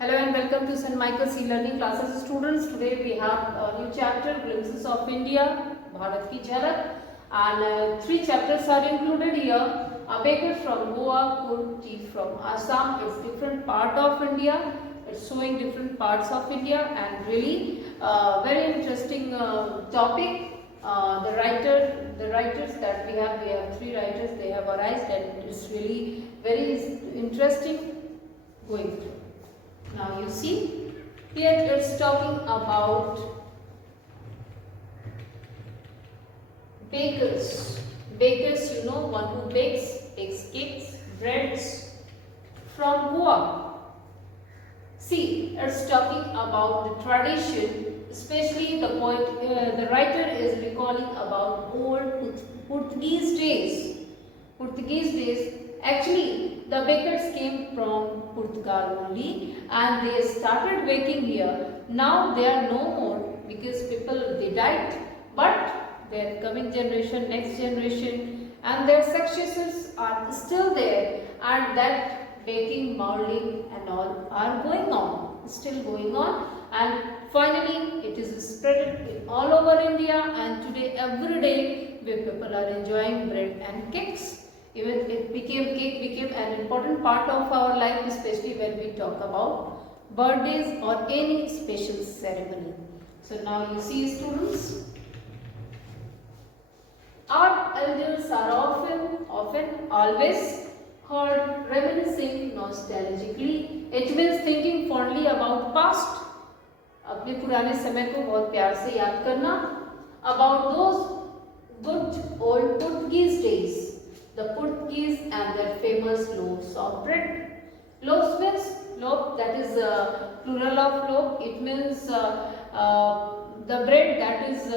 Hello and welcome to St. Michael's e-learning classes students. Today we have a new chapter, Glimpses of India, Bharat Ki Jhalak, and three chapters are included here. A baker from Goa, good tea from Assam. It's different part of India. It's showing different parts of India and really very interesting topic. The writers that we have three writers. They have arranged and it's really very interesting going through. Now you see, here it's talking about bakers. Bakers, you know, one who bakes cakes, breads from Goa. See, it's talking about the tradition, especially the point the writer is recalling about old Portuguese days. Actually, the bakers came from Portugal only and they started baking here. Now they are no more because they died. But their coming generation, next generation and their successors are still there, and that baking, molding and all are going on, still going on, and finally it is spread all over India, and today every day people are enjoying bread and cakes. Even cake became an important part of our life, especially when we talk about birthdays or any special ceremony. So now you see, students, our elders are always heard reminiscing nostalgically. It means thinking fondly about past. अपने पुराने समय को बहुत प्यार से याद करना. About those good old Portuguese days. The Portuguese and their famous loaves of bread. Loaves means loaf, that is plural of loaf. It means the bread that is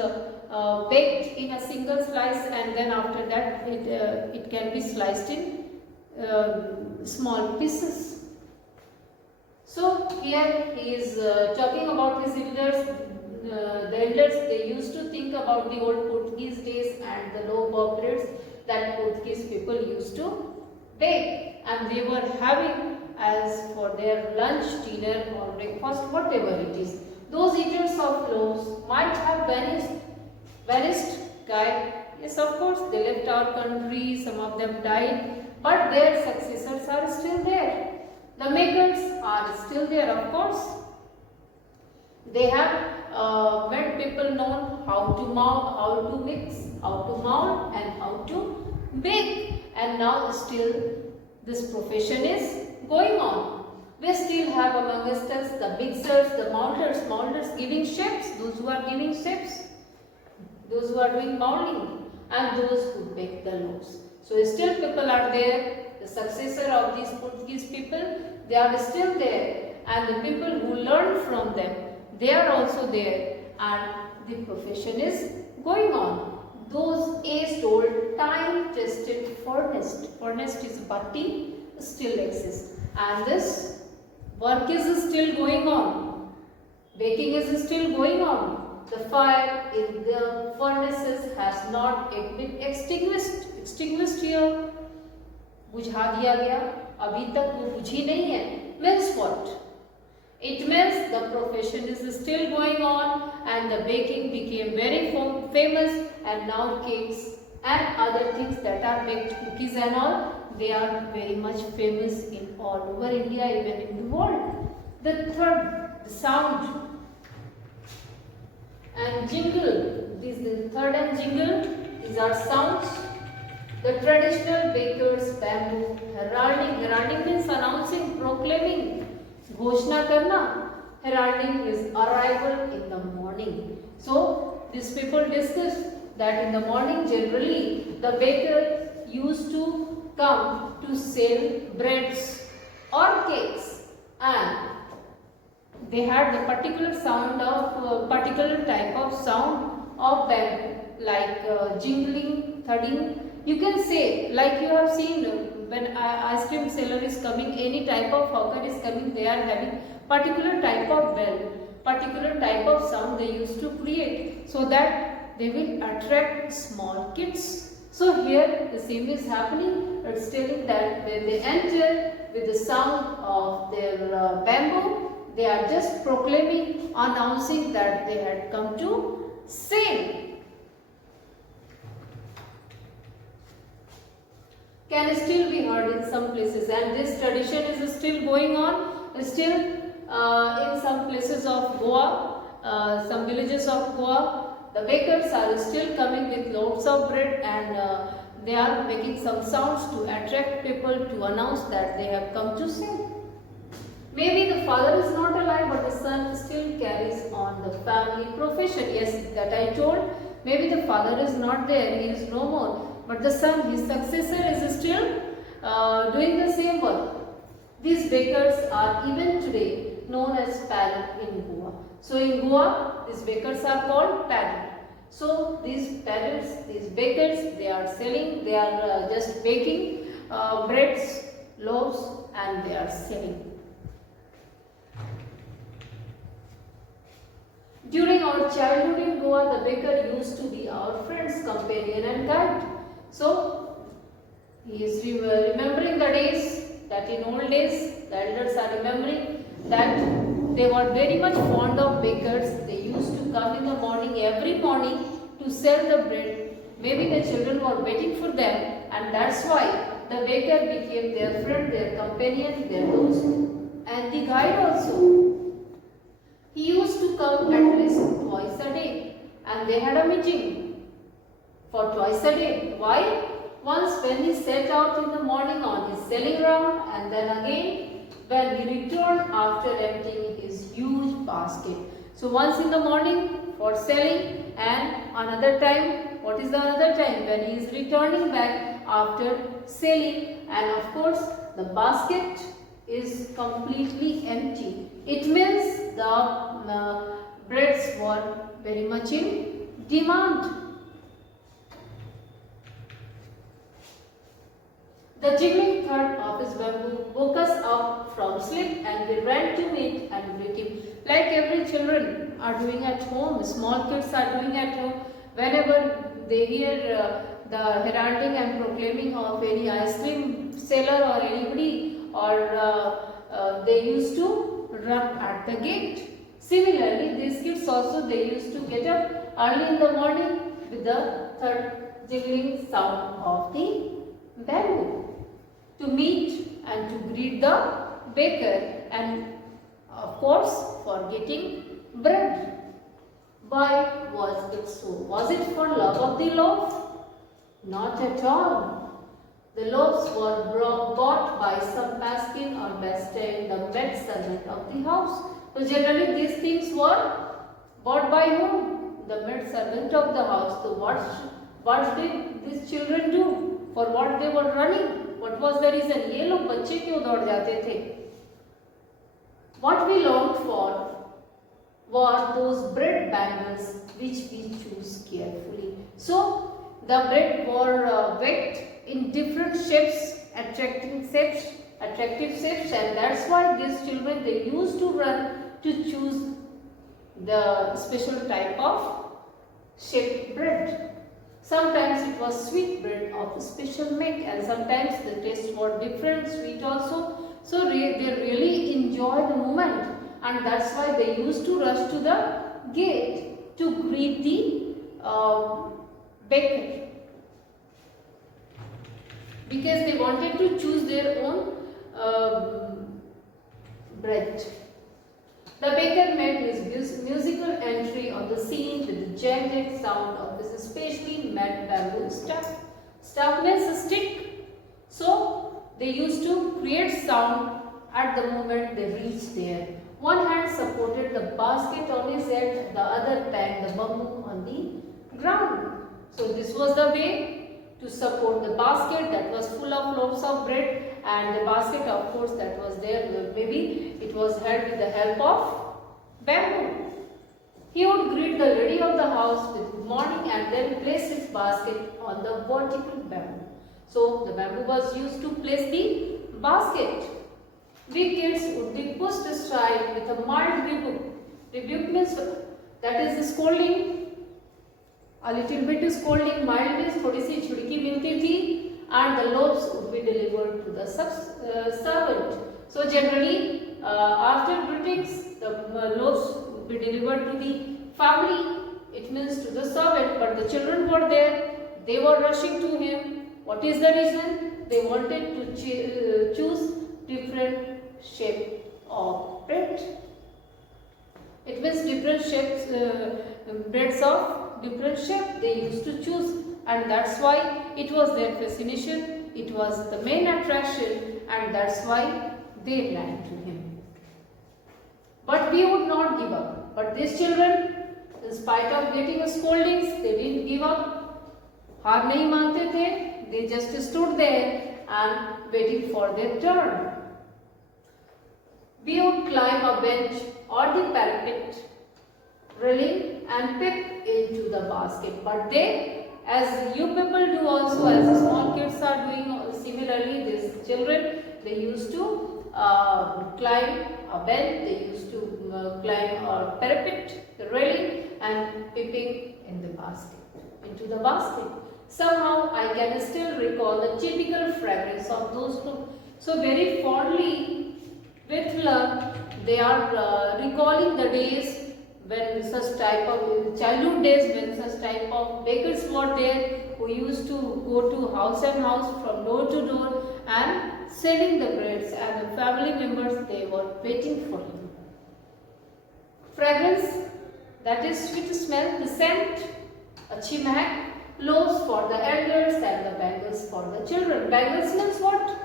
baked in a single slice, and then after that it can be sliced in small pieces. So here he is talking about his elders. The elders, they used to think about the old Portuguese days and the loaf of breads that Portuguese people used to bake, and they were having as for their lunch, dinner or breakfast, whatever it is. Those eaters of loaves might have vanished, died. Yes, of course, they left our country, some of them died, but their successors are still there. The makers are still there, of course. They have made people know how to mix, how to mold and how to bake, and now still this profession is going on. We still have amongst us the mixers, the molders giving shapes, those who are giving shapes, those who are doing molding, and those who bake the loaves. So still people are there, the successor of these Portuguese people, they are still there, and the people who learn from them, they are also there, and the profession is going on. Those age-old, time-tested furnace is bhatti, still exists, and this work is still going on. Baking is still going on. The fire in the furnaces has not yet been extinguished here. बुझा दिया गया, अभी तक वो बुझी नहीं है. Means what? It means the profession is still going on, and the baking became very famous, and now cakes and other things that are baked, cookies and all, they are very much famous in all over India, even in the world. The third, the sound and jingle. The third and jingle, these are sounds. The traditional bakers' bamboo heralding means announcing, proclaiming. घोषणा करना. Heralding is arrival in the morning. So these people discuss that in the morning generally the baker used to come to sell breads or cakes, and they had the particular particular type of sound of bamboo, like jingling, thudding. You can say, like you have seen when ice cream seller is coming, any type of hawker is coming, they are having particular type of bell, particular type of sound they used to create, so that they will attract small kids. So here the same is happening. It's telling that when they enter with the sound of their bamboo, they are just proclaiming, announcing that they had come to sing. Can still be heard in some places, and this tradition is still going on, still in some places of Goa, some villages of Goa. The bakers are still coming with loaves of bread, and they are making some sounds to attract people, to announce that they have come to sing. Maybe the father is not alive, but the son still carries on the family profession. Yes, that I told. Maybe the father is not there, he is no more. But the son, his successor, is still doing the same work. These bakers are even today known as padel in Goa. So in Goa, these bakers are called padel. So these padels, these bakers, they are selling, they are just baking breads, loaves, and they are selling. During our childhood in Goa, the baker used to be our friend's companion and guide. So he is remembering the days that in old days, the elders are remembering that they were very much fond of bakers. They used to come in the morning, every morning, to sell the bread. Maybe the children were waiting for them, and that's why the baker became their friend, their companion, their host, and the guide also. He used to come at least twice a day, and they had a meeting for twice a day. Why? Once when he set out in the morning on his selling round, and then again when he returned after emptying his huge basket. So once in the morning for selling, and another time, what is the another time? When he is returning back after selling, and of course the basket is completely empty. It means the breads were very much in demand. The jiggling thud of his bamboo woke us up from sleep, and we ran to meet and greet him, like every children are doing at home, small kids are doing at home. Whenever they hear the heralding and proclaiming of any ice cream seller or anybody, or they used to run at the gate. Similarly, these kids also, they used to get up early in the morning with the third jiggling sound of the bamboo to meet and to greet the baker, and of course for getting bread. Why was it so? Was it for love of the loaf? Not at all. The loaves were bought by some paskin or bastard, the maid servant of the house. So generally these things were bought by whom? The maid servant of the house. So what did these children do? For what they were running? What was the reason? ये लोग बच्चे क्यों दौड़ जाते थे? What we longed for were those bread bangles which we choose carefully. So the bread were baked in different shapes, attractive shapes, and that's why these children, they used to run to choose the special type of shaped bread. Sometimes it was sweet bread of a special make, and sometimes the taste was different, sweet also. So they really enjoy the moment, and that's why they used to rush to the gate to greet the baker, because they wanted to choose their own bread. The baker made his musical entry on the scene with the jagged sound of his specially made bamboo stuff. Stuff means a stick. So they used to create sound at the moment they reached there. One hand supported the basket on his head, the other tied the bamboo on the ground. So this was the way to support the basket that was full of loaves of bread, and the basket, of course, that was there, maybe it was held with the help of bamboo. He would greet the lady of the house with good morning and then place his basket on the vertical bamboo. So the bamboo was used to place the basket. We kids would be pushed aside with a mild rebuke. Rebuke means that is scolding. A little bit scolding, mild means थोड़ी सी छुड़की मिलती थी, and the loaves would be delivered to the servant. So generally after greetings, the loaves would be delivered to the family. It means to the servant. But the children were there. They were rushing to him. What is the reason? They wanted to choose different shape of bread. It means different shapes, breads of different shape they used to choose, and that's why it was their fascination. It was the main attraction, and that's why they ran to him. But we would not give up. But these children, in spite of getting scoldings, they didn't give up. हार नहीं मानते थे. They just stood there and waiting for their turn. We would climb a bench or the parapet railing and peep into the basket. But they, as you people do also, as small kids are doing similarly, these children, they used to climb a bench, they used to climb a parapet, the railing, and peeping in the basket, into the basket. Somehow I can still recall the typical fragrance of those fruits. So very fondly, with love, they are recalling the days when such type of childhood days, when such type of bakers were there, who used to go to house and house, from door to door, and selling the breads, and the family members, they were waiting for him. Fragrance, that is sweet smell, the scent, अच्छी महक, loaves for the elders and the bangles for the children. Bangles means what?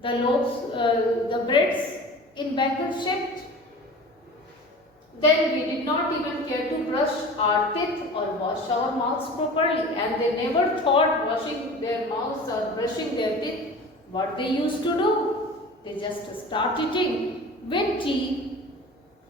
The loaves, the breads in bangle shaped. Then we did not even care to brush our teeth or wash our mouths properly, and they never thought washing their mouths or brushing their teeth. What they used to do? They just start eating with tea,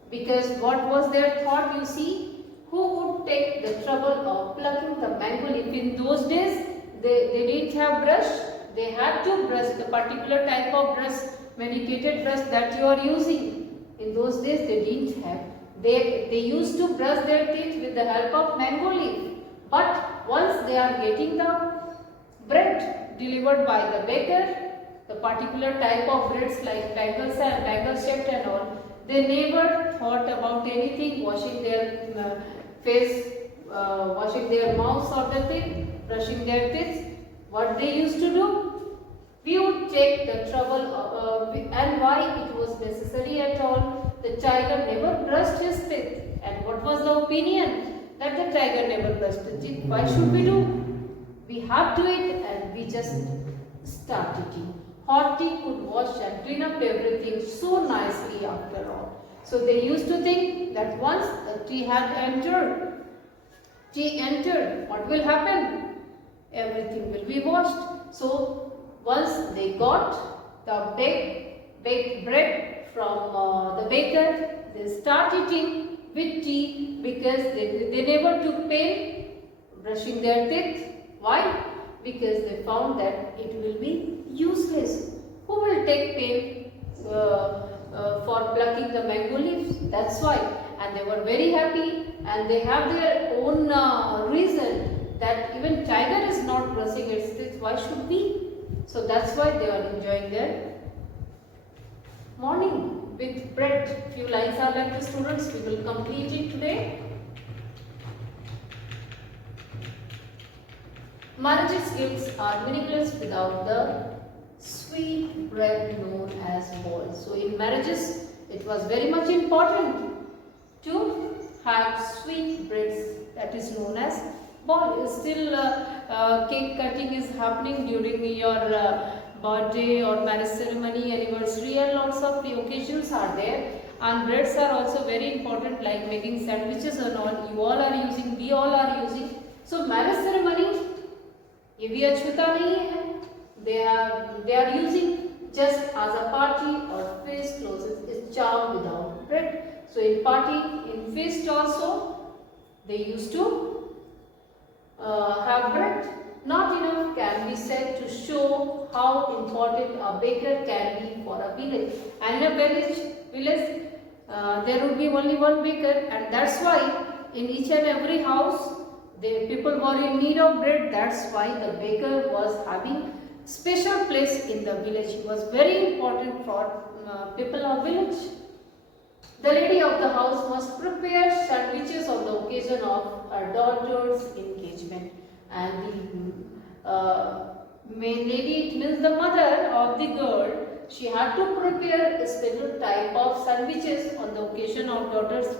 because what was their thought, you see? Who would take the trouble of plucking the mango leaf? In those days, they didn't have brush. They had to brush the particular type of brush, medicated brush that you are using. In those days, they didn't have. They used to brush their teeth with the help of mango leaf. But once they are getting the bread delivered by the baker, the particular type of breads like bangles and bangle shaped and all, they never thought about anything, washing their face, washing their mouths or the teeth, brushing their teeth. What they used to do? We would take the trouble and why it was necessary at all. The tiger never brushed his teeth. And what was the opinion? That the tiger never brushed his teeth. Why should we do? We have to eat, and we just start eating. Hot tea could wash and clean up everything so nicely after all. So they used to think that once the tea entered, what will happen? Everything will be washed. So once they got the baked bread from the baker, they start eating with tea, because they never took pain brushing their teeth. Why? Because they found that it will be useless. Who will take pain for plucking the mango leaves? That's why. And they were very happy, and they have their own reason that even tiger is not brushing its teeth. Why should we? So that's why they are enjoying their morning with bread. Few lines are left, students. We will complete it today. Marriage's gifts are meaningless without the sweet bread known as ball. So in marriages, it was very much important to have sweet breads, that is known as ball. Still cake cutting is happening during your birthday or marriage ceremony, anniversary, and lots of occasions are there. And breads are also very important, like making sandwiches and all. You all are using, we all are using. So marriage ceremony, ये भी अछूता नहीं है. They are using just as a party or feast closes is charmed without bread. So in party, in feast also, they used to have bread. Not enough can be said to show how important a baker can be for a village. And in a village, there would be only one baker, and that's why in each and every house, the people were in need of bread. That's why the baker was having special place in the village. He was very important for people of village. The lady of the house must prepare sandwiches on the occasion of her daughter's engagement. And the main lady, it means the mother of the girl, she had to prepare a special type of sandwiches on the occasion of daughter's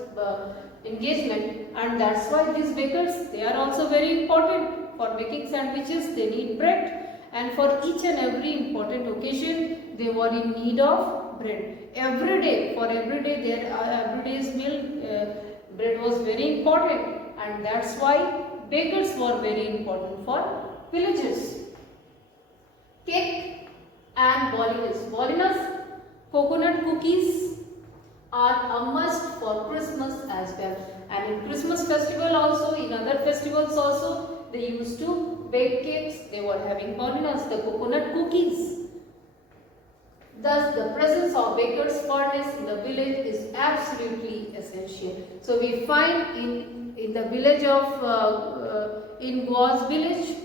engagement. And that's why these bakers, they are also very important. For making sandwiches, they need bread. And for each and every important occasion, they were in need of bread. Every day, for every day, their every day's meal, bread was very important. And that's why bakers were very important for villages. Cake and bolinas. Bolinas, coconut cookies, are a must for Christmas as well. And in Christmas festival also, in other festivals also, they used to bake cakes. They were having bolinas, the coconut cookies. Thus, the presence of baker's furnace in the village is absolutely essential. So, we find in the village of, in Goa's village,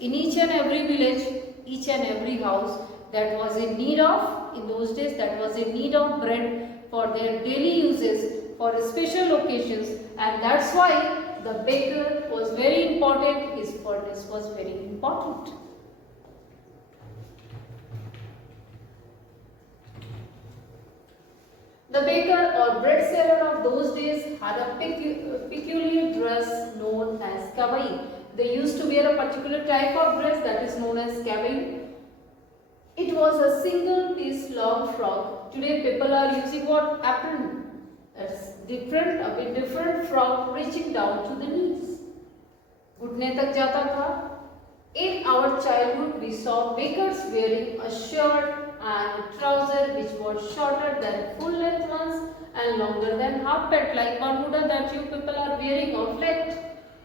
in each and every village, each and every house that was in need of, in those days, that was in need of bread for their daily uses, for special occasions, and that's why the baker was very important, his furnace was very important. The baker or bread seller of those days had a peculiar dress known as kavai. They used to wear a particular type of dress that is known as kavai. It was a single piece long frock. Today people are using what? Apron. It's different, a bit different frock reaching down to the knees. घुटने तक जाता था. In our childhood, we saw bakers wearing a shirt and trouser which was shorter than full length ones and longer than half pant, like Bermuda that you people are wearing of late.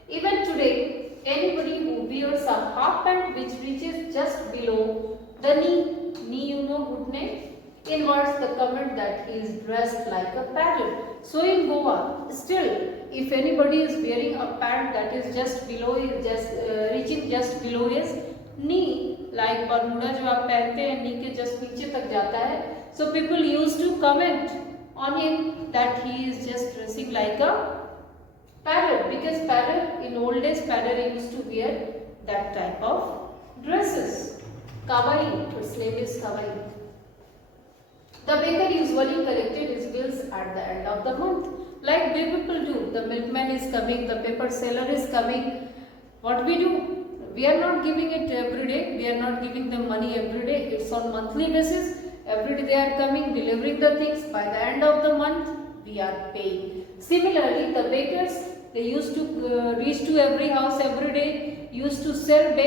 Even today, anybody who wears a half pant which reaches just below the knee you know, घुटने, inverts the comment that he is dressed like a pattern. So in Goa, still, if anybody is wearing a pant that is just below, reaching just below his knee, like Bermuda जो आप पहनते हैं knee के just नीचे तक जाता है, so people used to comment on him that he is just dressing like a pattern, because pattern in old days pattern used to wear that type of dresses. Kavai, its name is kavai. The baker usually collected his bills at the end of the month, like we people do. The milkman is coming, the paper seller is coming. What we do? We are not giving it every day. We are not giving them money every day. It's on monthly basis. Every day they are coming, delivering the things. By the end of the month, we are paying. Similarly, the bakers, they used to reach to every house every day. Used to sell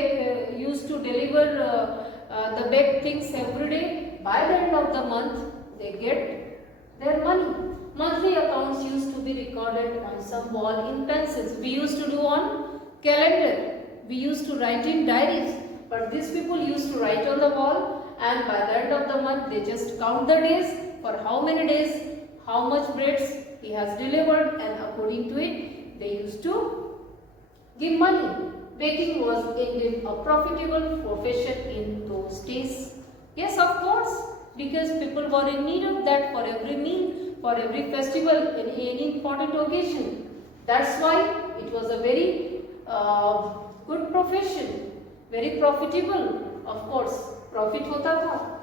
used to deliver the baked things every day. By the end of the month, they get their money. Monthly accounts used to be recorded on some wall in pencils. We used to do on calendar. We used to write in diaries. But these people used to write on the wall, and by the end of the month, they just count the days, for how many days, how much breads he has delivered, and according to it, they used to give money. Baking was indeed a profitable profession in those days. Yes, of course, because people were in need of that for every meal, for every festival, in any important occasion. That's why it was a very good profession, very profitable. Of course, profit hota tha.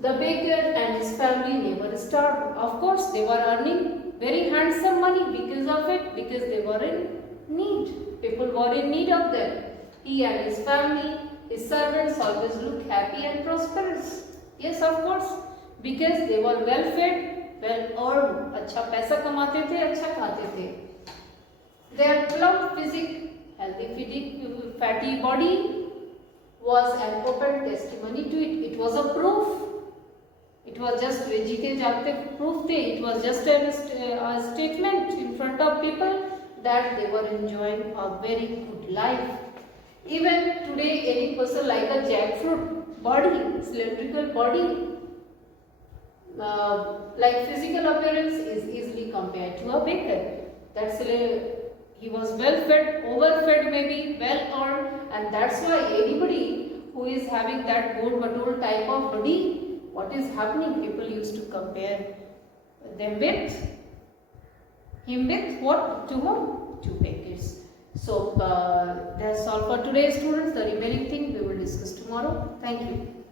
The baker and his family never starved. Of course, they were earning very handsome money because of it, because they were in need. People were in need of them. He and his family, his servants always looked happy and prosperous. Yes, of course, because they were well fed, well earned. अच्छा पैसा कमाते थे, अच्छा खाते थे. Their plump physique, healthy fatty body was an open testimony to it. It was a proof. It was just जीते जागते proof थे. It was just a statement in front of people that they were enjoying a very good life. Even today, any person like a jackfruit body, cylindrical body, like physical appearance is easily compared to a baker. That's he was well fed, overfed maybe, well earned, and that's why anybody who is having that gold batool type of body, what is happening? People used to compare them with him with what? To whom? To beggars. So that's all for today, students. The remaining thing we will discuss tomorrow. Thank you.